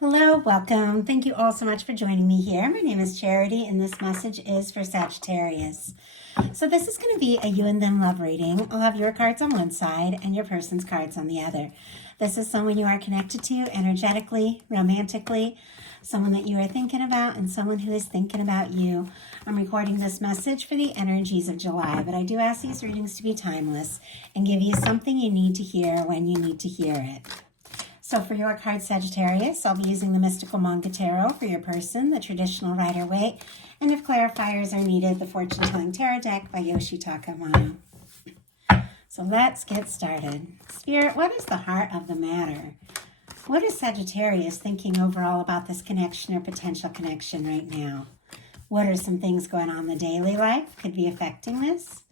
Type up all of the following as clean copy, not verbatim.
Hello, welcome. Thank you all so much for joining me here. My name is Charity, and this message is for Sagittarius. So this is going to be a you and them love reading. I'll have your cards on one side and your person's cards on the other. This is someone you are connected to energetically, romantically, someone that you are thinking about, and someone who is thinking about you. I'm recording this message for the energies of July, but I do ask these readings to be timeless and give you something you need to hear when you need to hear it. So for your card, Sagittarius, I'll be using the Mystical Manga Tarot for your person, the traditional Rider-Waite, and if clarifiers are needed, the Fortune Telling Tarot deck by Yoshitaka Mano. So let's get started. Spirit, what is the heart of the matter? What is Sagittarius thinking overall about this connection or potential connection right now? What are some things going on in the daily life could be affecting this?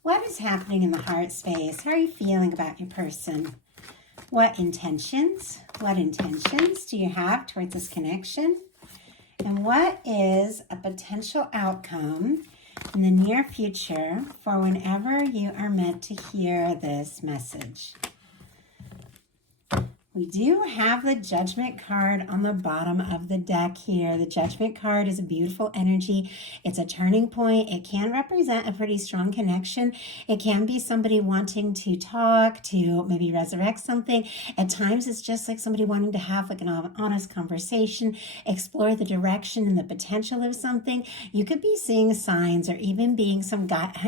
What is happening in the heart space? How are you feeling about your person? What intentions do you have towards this connection? And what is a potential outcome in the near future for whenever you are meant to hear this message? We do have the Judgment card on the bottom of the deck here. The Judgment card is a beautiful energy. It's a turning point. It can represent a pretty strong connection. It can be somebody wanting to talk, to maybe resurrect something. At times, it's just like somebody wanting to have like an honest conversation, explore the direction and the potential of something. You could be seeing signs or even being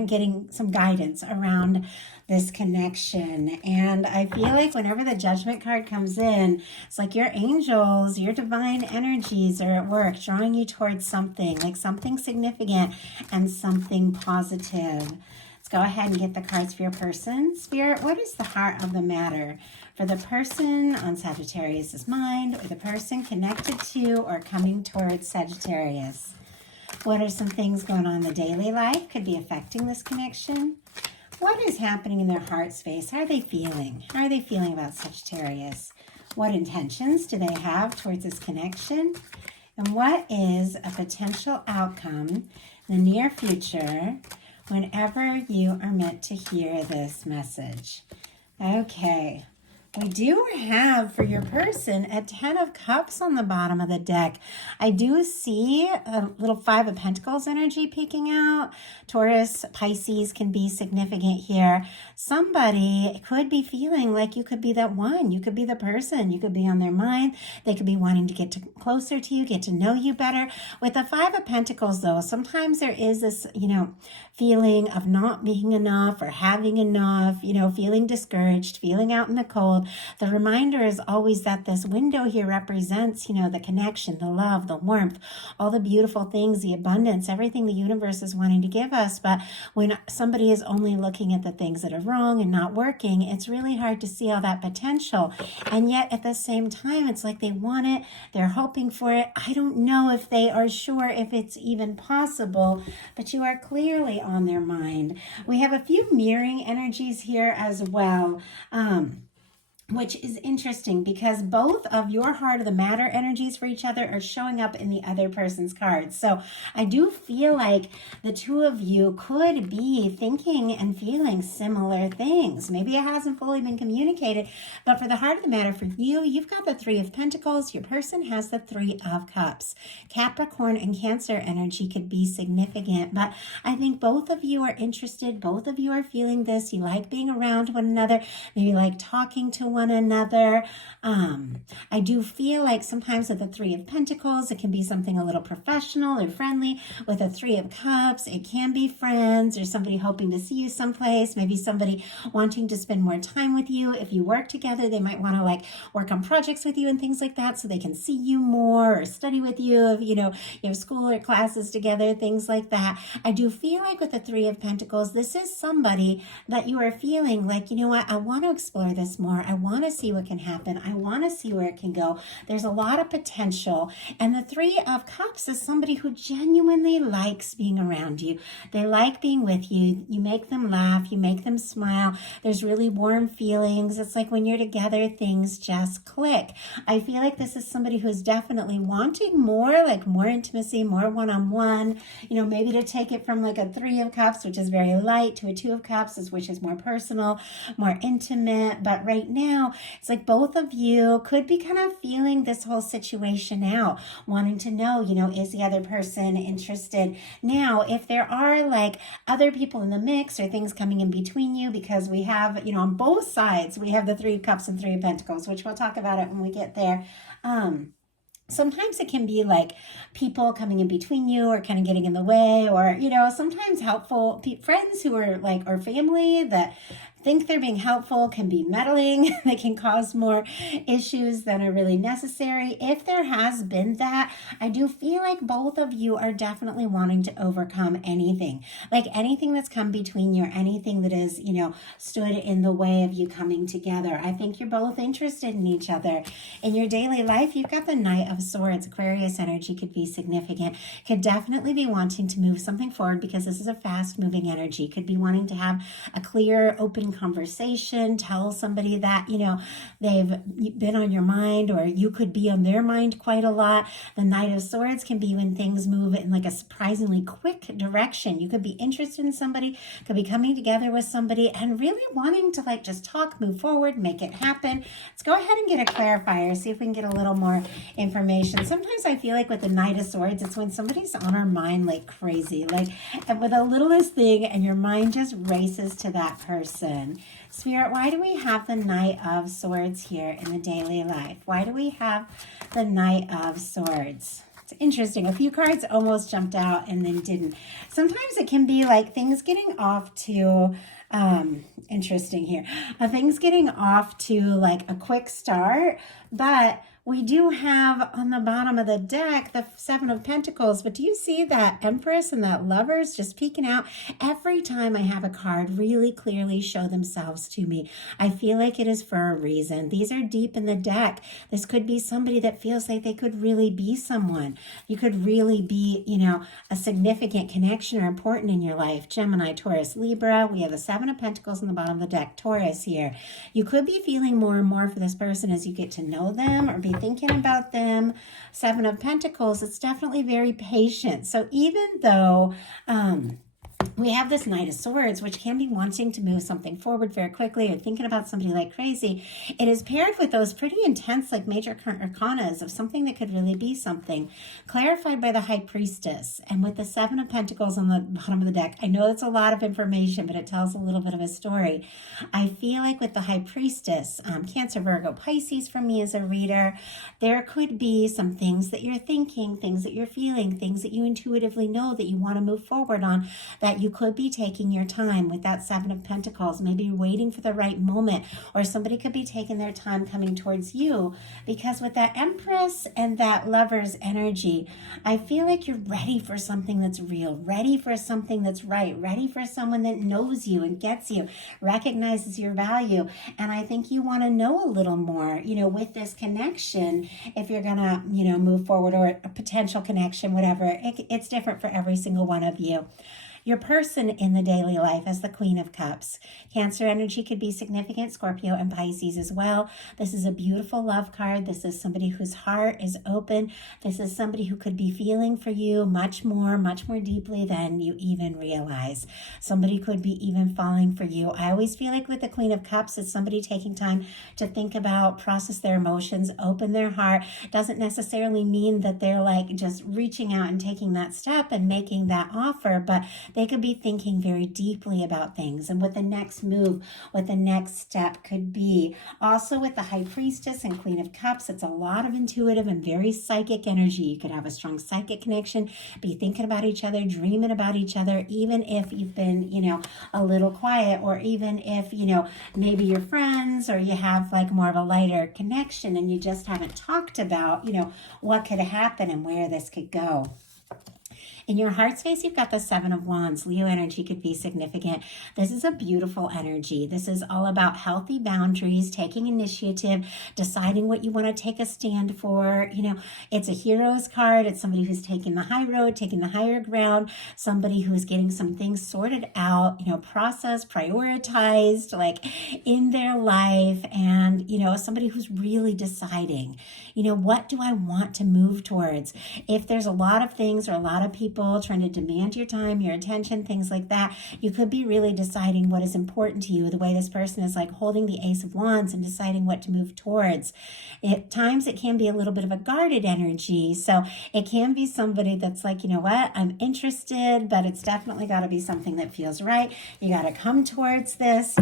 getting some guidance around this connection. And I feel like whenever the Judgment card comes in, it's like your angels, your divine energies are at work, drawing you towards something, like something significant and something positive. Let's go ahead and get the cards for your person. Spirit, what is the heart of the matter for the person on Sagittarius's mind, or the person connected to or coming towards Sagittarius? What are some things going on in the daily life could be affecting this connection? What is happening in their heart space? How are they feeling? How are they feeling about Sagittarius? What intentions do they have towards this connection? And what is a potential outcome in the near future whenever you are meant to hear this message? Okay. We do have for your person a 10 of Cups on the bottom of the deck. I do see a little 5 of Pentacles energy peeking out. Taurus, Pisces can be significant here. Somebody could be feeling like you could be that one. You could be the person. You could be on their mind. They could be wanting to get closer to you, get to know you better. With the 5 of Pentacles, though, sometimes there is this, feeling of not being enough or having enough, feeling discouraged, feeling out in the cold. The reminder is always that this window here represents, the connection, the love, the warmth, all the beautiful things, the abundance, everything the universe is wanting to give us. But when somebody is only looking at the things that are wrong and not working, it's really hard to see all that potential. And yet at the same time, it's like they want it, they're hoping for it. I don't know if they are sure if it's even possible, but you are clearly on their mind. We have a few mirroring energies here as well. Which is interesting because both of your heart of the matter energies for each other are showing up in the other person's cards. So I do feel like the two of you could be thinking and feeling similar things. Maybe it hasn't fully been communicated, but for the heart of the matter for you, you've got the 3 of Pentacles. Your person has the 3 of Cups. Capricorn and Cancer energy could be significant, but I think both of you are interested. Both of you are feeling this. You like being around one another. Maybe like talking to one another. I do feel like sometimes with the 3 of Pentacles, it can be something a little professional or friendly. With a 3 of Cups, it can be friends or somebody hoping to see you someplace, maybe somebody wanting to spend more time with you. If you work together, they might want to work on projects with you and things like that so they can see you more or study with you if you have school or classes together, things like that. I do feel like with the 3 of Pentacles, this is somebody that you are feeling like, I want to explore this more. I want to see what can happen. I want to see where it can go. There's a lot of potential. And the 3 of Cups is somebody who genuinely likes being around you. They like being with you. You make them laugh. You make them smile. There's really warm feelings. It's like when you're together, things just click. I feel like this is somebody who is definitely wanting more, like more intimacy, more one-on-one, maybe to take it from like a 3 of Cups, which is very light, to a 2 of Cups, which is more personal, more intimate. But right now, now, it's like both of you could be kind of feeling this whole situation out, wanting to know, is the other person interested? Now, if there are like other people in the mix or things coming in between you, because we have, on both sides, we have the Three of Cups and Three of Pentacles, which we'll talk about it when we get there. Sometimes it can be like people coming in between you or kind of getting in the way, or, sometimes helpful friends who are like, or family that think they're being helpful can be meddling. They can cause more issues than are really necessary. If there has been that, I do feel like both of you are definitely wanting to overcome anything, like anything that's come between you, or anything that is, stood in the way of you coming together. I think you're both interested in each other. In your daily life, you've got the Knight of Swords. Aquarius energy could be significant, could definitely be wanting to move something forward, because this is a fast moving energy. Could be wanting to have a clear, open conversation, tell somebody that, they've been on your mind, or you could be on their mind quite a lot. The Knight of Swords can be when things move in like a surprisingly quick direction. You could be interested in somebody, could be coming together with somebody and really wanting to like just talk, move forward, make it happen. Let's go ahead and get a clarifier, see if we can get a little more information. Sometimes I feel like with the Knight of Swords, it's when somebody's on our mind like crazy, like with the littlest thing, and your mind just races to that person. Spirit, why do we have the Knight of Swords here in the daily life? Why do we have the Knight of Swords? It's interesting. A few cards almost jumped out and then didn't. Sometimes it can be like things getting off to, interesting here. Things getting off to like a quick start, but we do have on the bottom of the deck the Seven of Pentacles, but do you see that Empress and that Lovers just peeking out? Every time I have a card really clearly show themselves to me, I feel like it is for a reason. These are deep in the deck. This could be somebody that feels like they could really be someone. You could really be, a significant connection or important in your life. Gemini, Taurus, Libra. We have the Seven of Pentacles on the bottom of the deck. Taurus here. You could be feeling more and more for this person as you get to know them or be thinking about them. Seven of Pentacles, it's definitely very patient. So even though we have this Knight of Swords, which can be wanting to move something forward very quickly or thinking about somebody like crazy, it is paired with those pretty intense, like major arcanas of something that could really be something, clarified by the High Priestess. And with the Seven of Pentacles on the bottom of the deck, I know it's a lot of information, but it tells a little bit of a story. I feel like with the High Priestess, Cancer, Virgo, Pisces for me as a reader, there could be some things that you're thinking, things that you're feeling, things that you intuitively know that you want to move forward on, that you could be taking your time with that Seven of Pentacles. Maybe you're waiting for the right moment, or somebody could be taking their time coming towards you, because with that Empress and that Lover's energy, I feel like you're ready for something that's real, ready for something that's right, ready for someone that knows you and gets you, recognizes your value. And I think you want to know a little more, with this connection, if you're going to, move forward, or a potential connection, whatever. It's different for every single one of you. Your person in the daily life as the Queen of Cups. Cancer energy could be significant, Scorpio and Pisces as well. This is a beautiful love card. This is somebody whose heart is open. This is somebody who could be feeling for you much more deeply than you even realize. Somebody could be even falling for you. I always feel like with the Queen of Cups, it's somebody taking time to think about, process their emotions, open their heart. Doesn't necessarily mean that they're like just reaching out and taking that step and making that offer, but they could be thinking very deeply about things and what the next move, what the next step could be. Also with the High Priestess and Queen of Cups, it's a lot of intuitive and very psychic energy. You could have a strong psychic connection, be thinking about each other, dreaming about each other, even if you've been, a little quiet, or even if, maybe you're friends, or you have like more of a lighter connection and you just haven't talked about, what could happen and where this could go. In your heart space, you've got the Seven of Wands. Leo energy could be significant. This is a beautiful energy. This is all about healthy boundaries, taking initiative, deciding what you want to take a stand for. It's a hero's card. It's somebody who's taking the high road, taking the higher ground, somebody who's getting some things sorted out, processed, prioritized, like in their life. And, somebody who's really deciding, what do I want to move towards? If there's a lot of things or a lot of people people, trying to demand your time, your attention, things like that. You could be really deciding what is important to you, the way this person is like holding the Ace of Wands and deciding what to move towards. At times it can be a little bit of a guarded energy. So it can be somebody that's like, you know what, I'm interested, but it's definitely got to be something that feels right. You got to come towards this,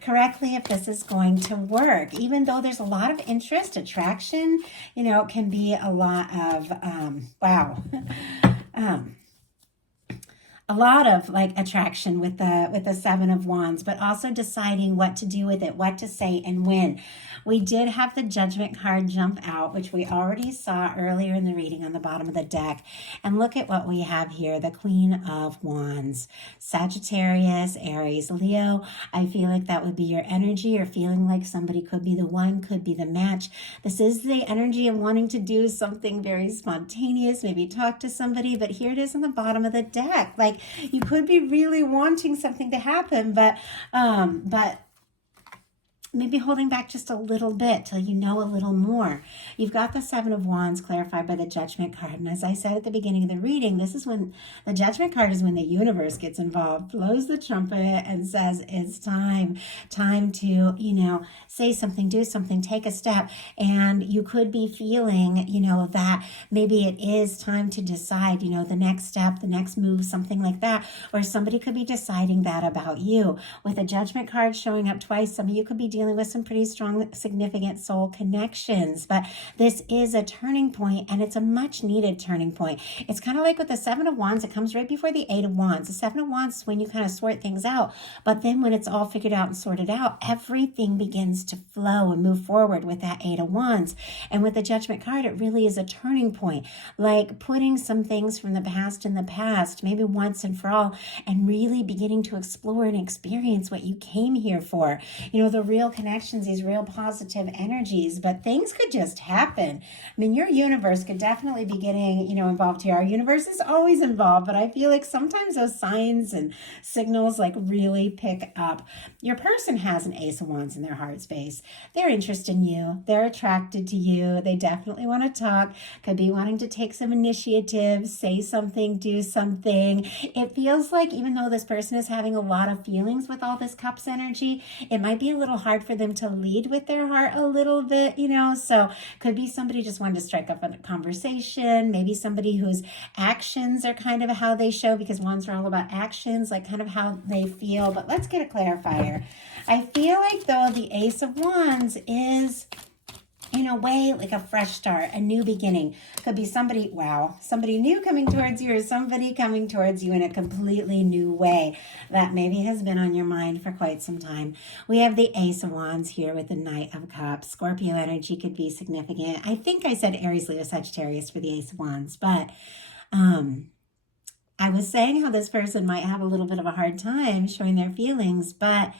correctly if this is going to work. Even though there's a lot of interest, attraction, can be a lot of, wow. A lot of like attraction with the Seven of Wands, but also deciding what to do with it, what to say and when. We did have the Judgment card jump out, which we already saw earlier in the reading on the bottom of the deck. And look at what we have here, the Queen of Wands. Sagittarius, Aries, Leo. I feel like that would be your energy, or feeling like somebody could be the one, could be the match. This is the energy of wanting to do something very spontaneous, maybe talk to somebody, but here it is on the bottom of the deck. Like, you could be really wanting something to happen, but maybe holding back just a little bit till you know a little more. You've got the Seven of Wands clarified by the Judgment card. And as I said at the beginning of the reading, this is when the Judgment card is when the universe gets involved, blows the trumpet and says, it's time to, say something, do something, take a step. And you could be feeling, that maybe it is time to decide, the next step, the next move, something like that. Or somebody could be deciding that about you. With the Judgment card showing up twice, some of you could be dealing with some pretty strong, significant soul connections. But this is a turning point, and it's a much needed turning point. It's kind of like with the Seven of Wands, it comes right before the Eight of Wands. The Seven of Wands is when you kind of sort things out. But then when it's all figured out and sorted out, everything begins to flow and move forward with that Eight of Wands. And with the Judgment card, it really is a turning point, like putting some things from the past in the past, maybe once and for all, and really beginning to explore and experience what you came here for. The real connections, these real positive energies, but things could just happen. I mean, your universe could definitely be getting, involved here. Our universe is always involved, but I feel like sometimes those signs and signals like really pick up. Your person has an Ace of Wands in their heart space. They're interested in you. They're attracted to you. They definitely want to talk. Could be wanting to take some initiative, say something, do something. It feels like even though this person is having a lot of feelings with all this Cups energy, it might be a little hard for them to lead with their heart a little bit, so could be somebody just wanting to strike up a conversation, maybe somebody whose actions are kind of how they show, because Wands are all about actions, like kind of how they feel. But let's get a clarifier. I feel like though the Ace of Wands is in a way like a fresh start, a new beginning. Could be somebody new coming towards you, or somebody coming towards you in a completely new way that maybe has been on your mind for quite some time. We have the Ace of Wands here with the Knight of Cups. Scorpio energy could be significant. I think I said Aries, Leo, Sagittarius for the Ace of Wands, but I was saying how this person might have a little bit of a hard time showing their feelings, but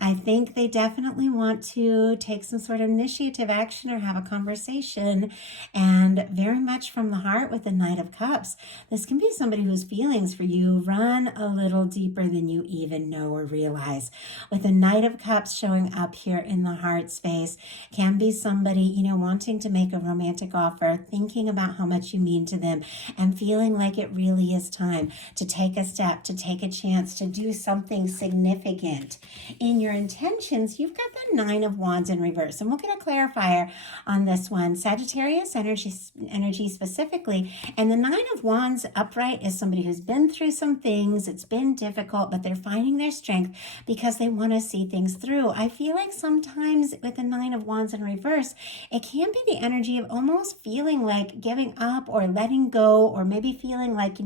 I think they definitely want to take some sort of initiative, action, or have a conversation, and very much from the heart with the Knight of Cups. This can be somebody whose feelings for you run a little deeper than you even know or realize. With the Knight of Cups showing up here in the heart space, can be somebody, wanting to make a romantic offer, thinking about how much you mean to them, and feeling like it really is time to take a step, to take a chance, to do something significant. In your intentions, you've got the Nine of Wands in reverse, and we'll get a clarifier on this one. Sagittarius energy specifically, and the Nine of Wands upright is somebody who's been through some things. It's been difficult, but they're finding their strength because they want to see things through. I feel like sometimes with the Nine of Wands in reverse, it can be the energy of almost feeling like giving up or letting go, or maybe feeling like,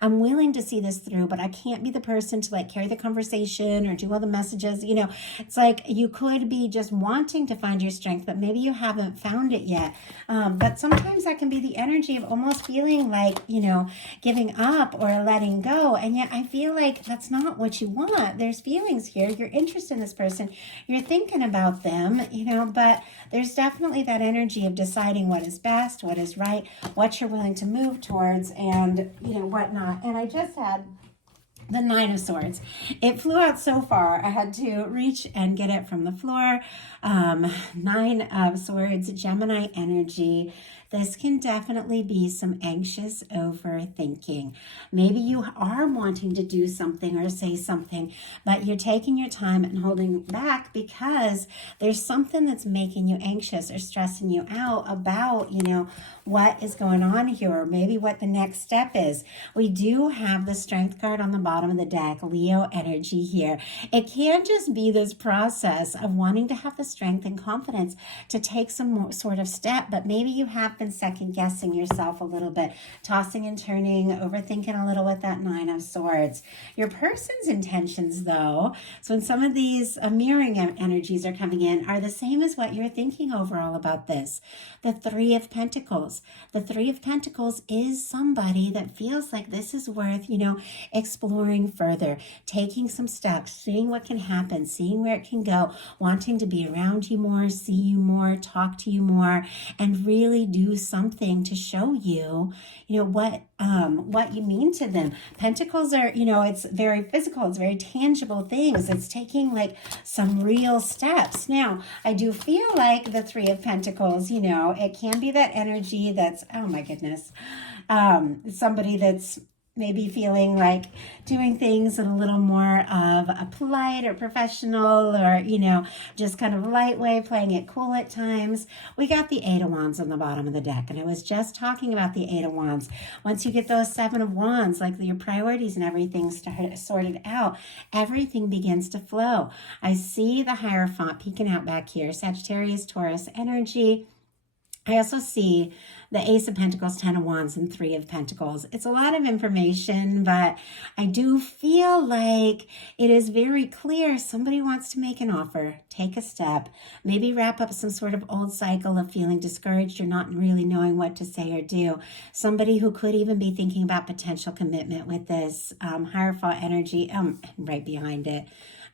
I'm willing to see this through, but I can't be the person to like carry the conversation or do all the messages. It's like you could be just wanting to find your strength, but maybe you haven't found it yet. But sometimes that can be the energy of almost feeling like, giving up or letting go. And yet I feel like that's not what you want. There's feelings here. You're interested in this person. You're thinking about them, but there's definitely that energy of deciding what is best, what is right, what you're willing to move towards, and, whatnot. And I just had the Nine of Swords. It flew out so far, I had to reach and get it from the floor. Nine of Swords, Gemini energy. This can definitely be some anxious overthinking. Maybe you are wanting to do something or say something, but you're taking your time and holding back because there's something that's making you anxious or stressing you out about, what is going on here, or maybe what the next step is. We do have the Strength card on the bottom of the deck, Leo energy here. It can just be this process of wanting to have the strength and confidence to take some more sort of step, but maybe you have been second guessing yourself a little bit, tossing and turning, overthinking a little with that Nine of Swords. Your person's intentions, though, so when some of these mirroring energies are coming in, are the same as what you're thinking overall about this. The Three of Pentacles. The Three of Pentacles is somebody that feels like this is worth, exploring further, taking some steps, seeing what can happen, seeing where it can go, wanting to be around you more, see you more, talk to you more, and really do something to show you, what you mean to them. Pentacles are, it's very physical, it's very tangible things. It's taking like some real steps. Now, I do feel like the Three of Pentacles, it can be that energy that's, oh my goodness, somebody that's maybe feeling like doing things in a little more of a polite or professional or, just kind of light way, playing it cool at times. We got the Eight of Wands on the bottom of the deck, and I was just talking about the Eight of Wands. Once you get those Seven of Wands, like your priorities and everything sorted out, everything begins to flow. I see the Hierophant peeking out back here, Sagittarius, Taurus energy. I also see the Ace of Pentacles, Ten of Wands, and Three of Pentacles. It's a lot of information, but I do feel like it is very clear somebody wants to make an offer, take a step, maybe wrap up some sort of old cycle of feeling discouraged or not really knowing what to say or do. Somebody who could even be thinking about potential commitment with this Hierophant energy right behind it.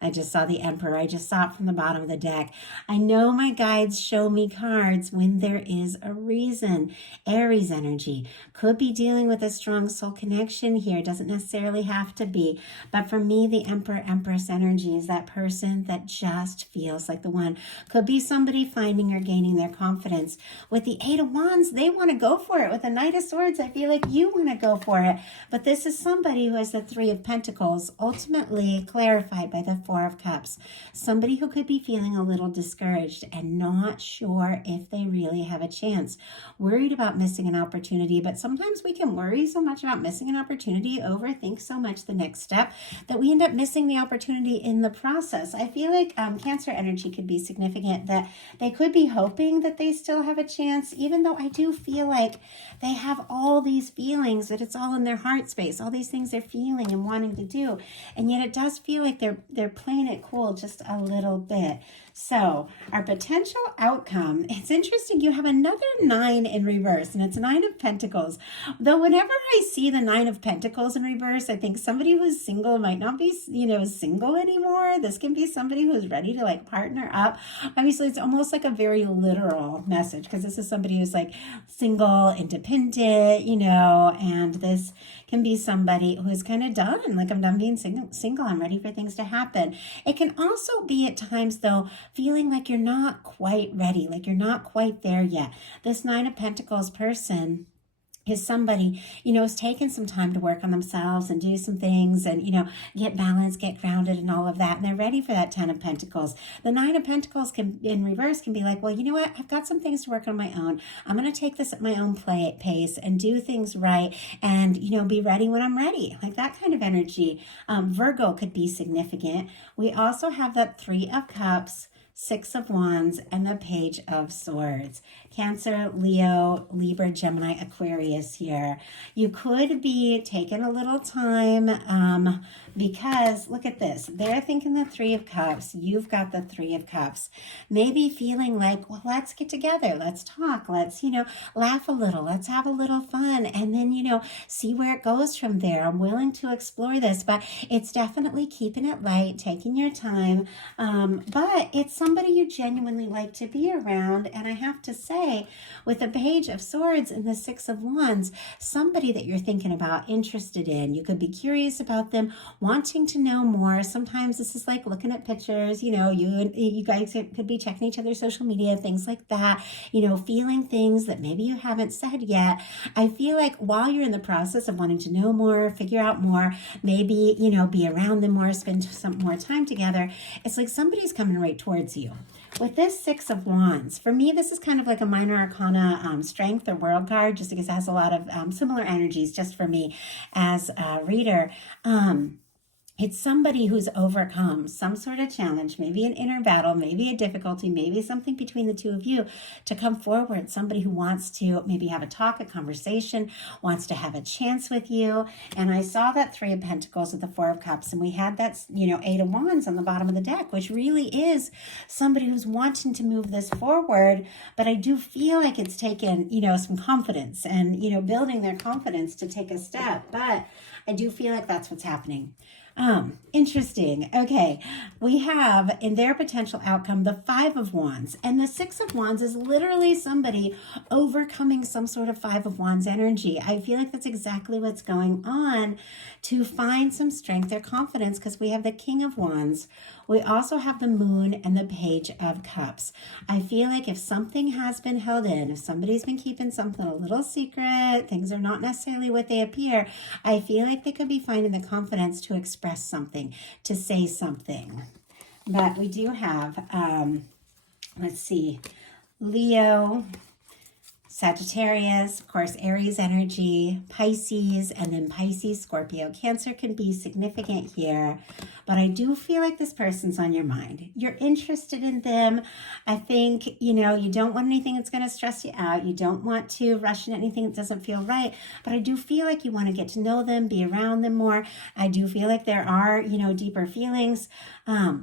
I just saw the Emperor. I just saw it from the bottom of the deck. I know my guides show me cards when there is a reason. Aries energy could be dealing with a strong soul connection here. Doesn't necessarily have to be. But for me, the Emperor, Empress energy is that person that just feels like the one. Could be somebody finding or gaining their confidence. With the Eight of Wands, they want to go for it. With the Knight of Swords, I feel like you want to go for it. But this is somebody who has the Three of Pentacles, ultimately clarified by the Four of Cups. Somebody who could be feeling a little discouraged and not sure if they really have a chance. Worried about missing an opportunity, but sometimes we can worry so much about missing an opportunity, overthink so much the next step, that we end up missing the opportunity in the process. I feel like Cancer energy could be significant, that they could be hoping that they still have a chance, even though I do feel like they have all these feelings, that it's all in their heart space, all these things they're feeling and wanting to do, and yet it does feel like they're playing it cool just a little bit. So our potential outcome, it's interesting, you have another nine in reverse, and it's Nine of Pentacles. Though whenever I see the Nine of Pentacles in reverse, I think somebody who's single might not be, single anymore. This can be somebody who's ready to like partner up. Obviously, it's almost like a very literal message, because this is somebody who's like single, independent, and this can be somebody who's kind of done, like I'm done being single, I'm ready for things to happen. It can also be at times, though, feeling like you're not quite ready, like you're not quite there yet. This Nine of Pentacles person is somebody, is taking some time to work on themselves and do some things and, get balanced, get grounded and all of that. And they're ready for that Ten of Pentacles. The Nine of Pentacles in reverse can be like, well, you know what? I've got some things to work on my own. I'm going to take this at my own pace and do things right and, be ready when I'm ready. Like that kind of energy. Virgo could be significant. We also have that Three of Cups, Six of Wands, and the Page of Swords. Cancer, Leo, Libra, Gemini, Aquarius here. You could be taking a little time because look at this. They're thinking the Three of Cups. You've got the Three of Cups. Maybe feeling like, well, let's get together. Let's talk. Let's, laugh a little. Let's have a little fun. And then, see where it goes from there. I'm willing to explore this, but it's definitely keeping it light, taking your time. But it's something somebody you genuinely like to be around. And I have to say, with the Page of Swords and the Six of Wands, somebody that you're thinking about, interested in. You could be curious about them, wanting to know more. Sometimes this is like looking at pictures, you guys could be checking each other's social media, things like that, feeling things that maybe you haven't said yet. I feel like while you're in the process of wanting to know more, figure out more, maybe, be around them more, spend some more time together, it's like somebody's coming right towards you. With this Six of Wands, for me, this is kind of like a minor arcana strength or world card, just because it has a lot of similar energies just for me as a reader. It's somebody who's overcome some sort of challenge, maybe an inner battle, maybe a difficulty, maybe something between the two of you, to come forward. Somebody who wants to maybe have a talk, a conversation, wants to have a chance with you. And I saw that Three of Pentacles with the Four of Cups, and we had that, Eight of Wands on the bottom of the deck, which really is somebody who's wanting to move this forward. But I do feel like it's taken, some confidence and, building their confidence to take a step. But I do feel like that's what's happening. Interesting. Okay. We have in their potential outcome, the Five of Wands, and the Six of Wands is literally somebody overcoming some sort of Five of Wands energy. I feel like that's exactly what's going on, to find some strength or confidence, because we have the King of Wands. We also have the Moon and the Page of Cups. I feel like if something has been held in, if somebody's been keeping something a little secret, things are not necessarily what they appear, I feel like they could be finding the confidence to express something, to say something. But we do have, let's see, Leo, Sagittarius, of course, Aries energy, Pisces, and then Pisces, Scorpio. Cancer can be significant here, but I do feel like this person's on your mind. You're interested in them. I think, you don't want anything that's going to stress you out. You don't want to rush into anything that doesn't feel right, but I do feel like you want to get to know them, be around them more. I do feel like there are, deeper feelings.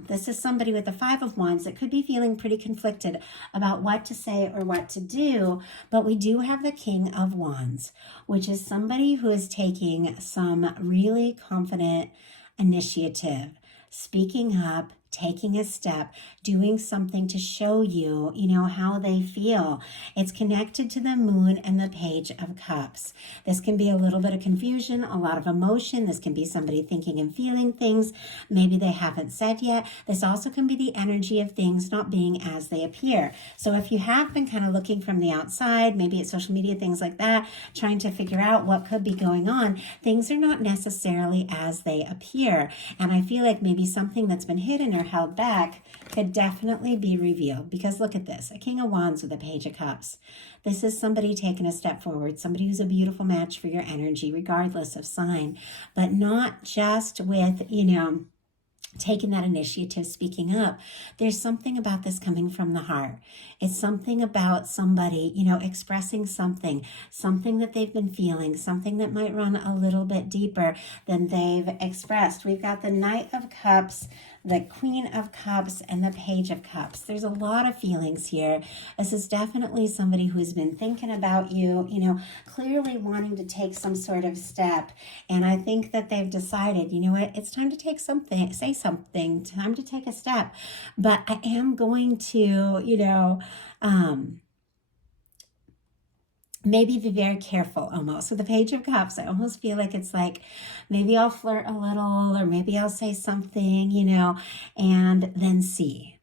This is somebody with the Five of Wands that could be feeling pretty conflicted about what to say or what to do, but we do have the King of Wands, which is somebody who is taking some really confident initiative, speaking up, taking a step, doing something to show you, how they feel. It's connected to the Moon and the Page of Cups. This can be a little bit of confusion, a lot of emotion. This can be somebody thinking and feeling things maybe they haven't said yet. This also can be the energy of things not being as they appear. So if you have been kind of looking from the outside, maybe at social media, things like that, trying to figure out what could be going on, things are not necessarily as they appear. And I feel like maybe something that's been hidden or held back could definitely be revealed, because look at this, a King of Wands with a Page of Cups. This is somebody taking a step forward, somebody who's a beautiful match for your energy, regardless of sign, but not just with, taking that initiative, speaking up. There's something about this coming from the heart. It's something about somebody, expressing something that they've been feeling, something that might run a little bit deeper than they've expressed. We've got the Knight of Cups, the Queen of Cups, and the Page of Cups. There's a lot of feelings here. This is definitely somebody who's been thinking about you, clearly wanting to take some sort of step. And I think that they've decided, it's time to take something, say something, time to take a step. But I am going to, maybe be very careful almost. With the Page of Cups, I almost feel like it's like, maybe I'll flirt a little, or maybe I'll say something, and then see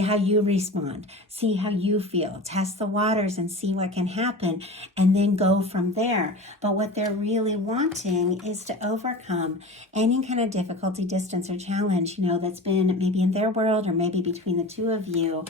how you respond, see how you feel, test the waters and see what can happen, and then go from there. But what they're really wanting is to overcome any kind of difficulty, distance, or challenge, that's been maybe in their world or maybe between the two of you,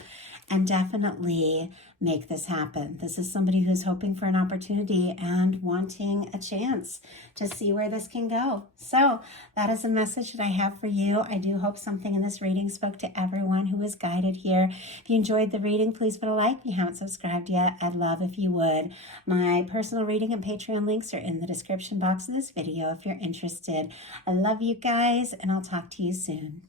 and definitely make this happen. This is somebody who's hoping for an opportunity and wanting a chance to see where this can go. So that is a message that I have for you. I do hope something in this reading spoke to everyone who was guided here. If you enjoyed the reading, please put a like. If you haven't subscribed yet, I'd love if you would. My personal reading and Patreon links are in the description box of this video if you're interested. I love you guys, and I'll talk to you soon.